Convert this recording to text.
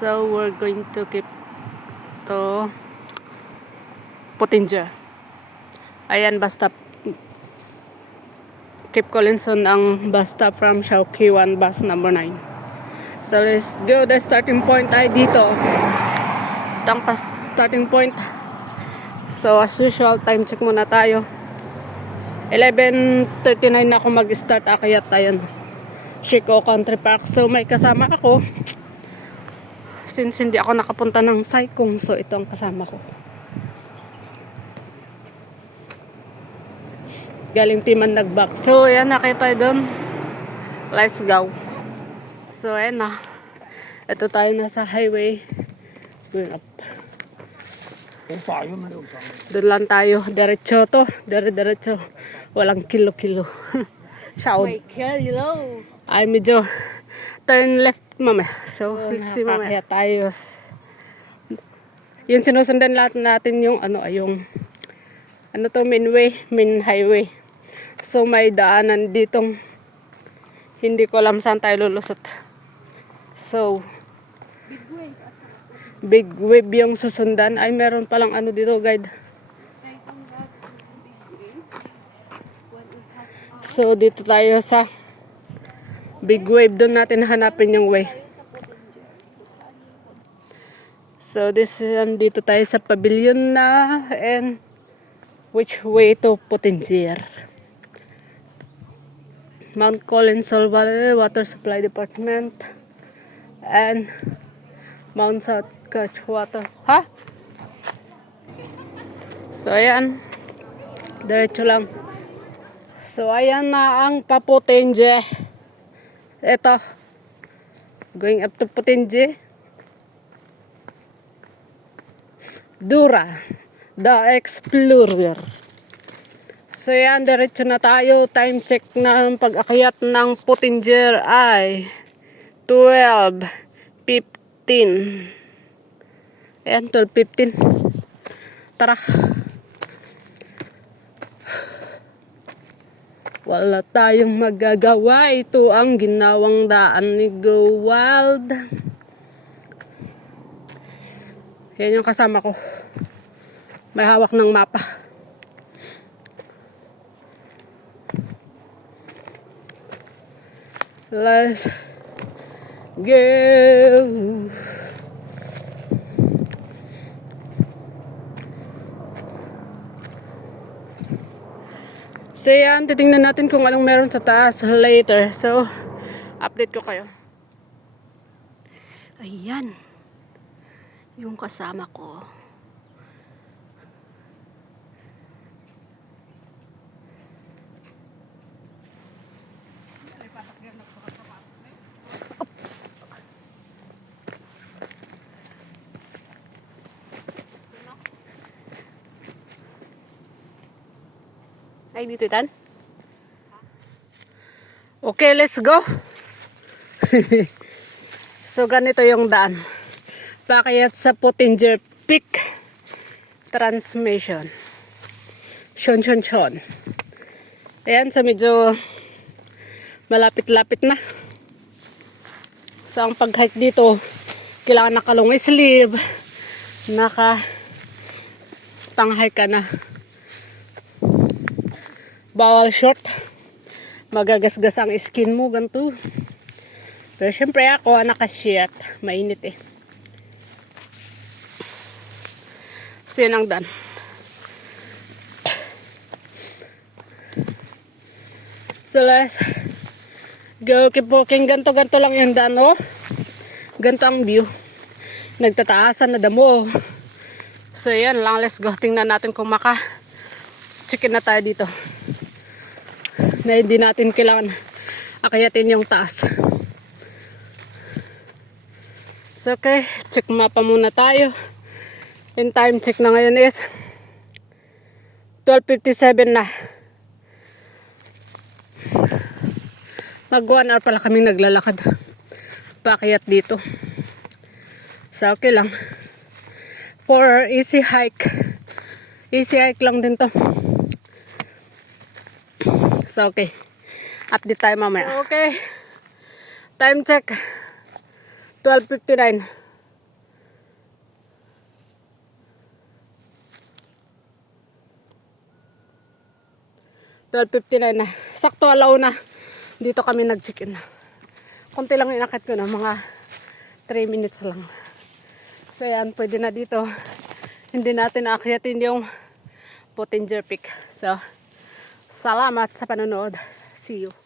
So we're going to keep to Pottinger. Ayan, bus stop. Cape Collinson ang bus stop from Shauki 1 bus number 9. So let's go. The starting point ay dito. Itang starting point. So as usual, time check muna tayo. 11:39 na ako mag-start. Akayat tayo Chico Country Park. So may kasama ako. Since hindi ako nakapunta ng Saikong, so ito ang kasama ko. Galing Timan nag-back. So ayan, nakita doon. Let's go. So ayan na. Ito tayo na sa highway. Going up. Doon lang tayo. Diretso to. Diretso. Walang kilo-kilo. Shout. May kilo. Ay medyo turn left mama. So let's see mama. Kaya tayo. Yung sinusundan natin yung yung to, main highway. So may daanan ditong hindi ko alam saan tayo lulusot. So big wave yung susundan. Ay meron palang dito guide. So dito tayo sa big wave, doon natin hanapin yung way. So dito tayo sa pavilion na, and which way to Pottinger. Mount Collinsol Valley Water Supply Department and Mount South Catch Water. Ha? So ayan. Diretso lang. So ayan na ang Pottinger. Ito. Going up to Pottinger. Dura. The Explorer. So yan, diretso na tayo. Time check na ang pag-akyat ng Pottinger ay 12:15. Ayan, 12:15. Tara. Wala tayong magagawa. Ito ang ginawang daan ni Go Wild. Yan yung kasama ko. May hawak ng mapa. Let's go. So yan, titingnan natin kung anong meron sa taas later. So, update ko kayo. Ayan. Yung kasama ko. Ay, dito tan. Okay, let's go. So, ganito yung daan. Pakyat sa Pottinger Peak Transmission. Shon. Ayan, sa medyo malapit-lapit na. So, ang pag-hike dito, kailangan nakalong sleeve. Pang-hike ka na. Bawal short. Magagasgas ang skin mo, ganito. Pero syempre ako, naka-shirt. Mainit eh. So yun ang daan. So let's go, keep walking. Ganto lang yung daan, oh. Ganto ang view. Nagtataasan na damo. So yan lang, let's go. Tingnan natin kung check-in na tayo dito. Na hindi natin kailangan akayatin yung taas. So okay, check mapa muna tayo. And time check na ngayon is 12:57 na. Mag 1 hour pala kaming naglalakad. Paakyat dito. So okay lang. For easy hike. Easy hike lang din to. So, okay. Update tayo mamaya. So, okay. Time check. 12:59. 12:59 na. Sakto alaw na. Dito kami nag-check-in. Konti lang inakit ko na, mga 3 minutes lang. So yan, pwede na dito. Hindi natin aakyatin yung Pottinger Peak. So, salamat sa panonood. See you.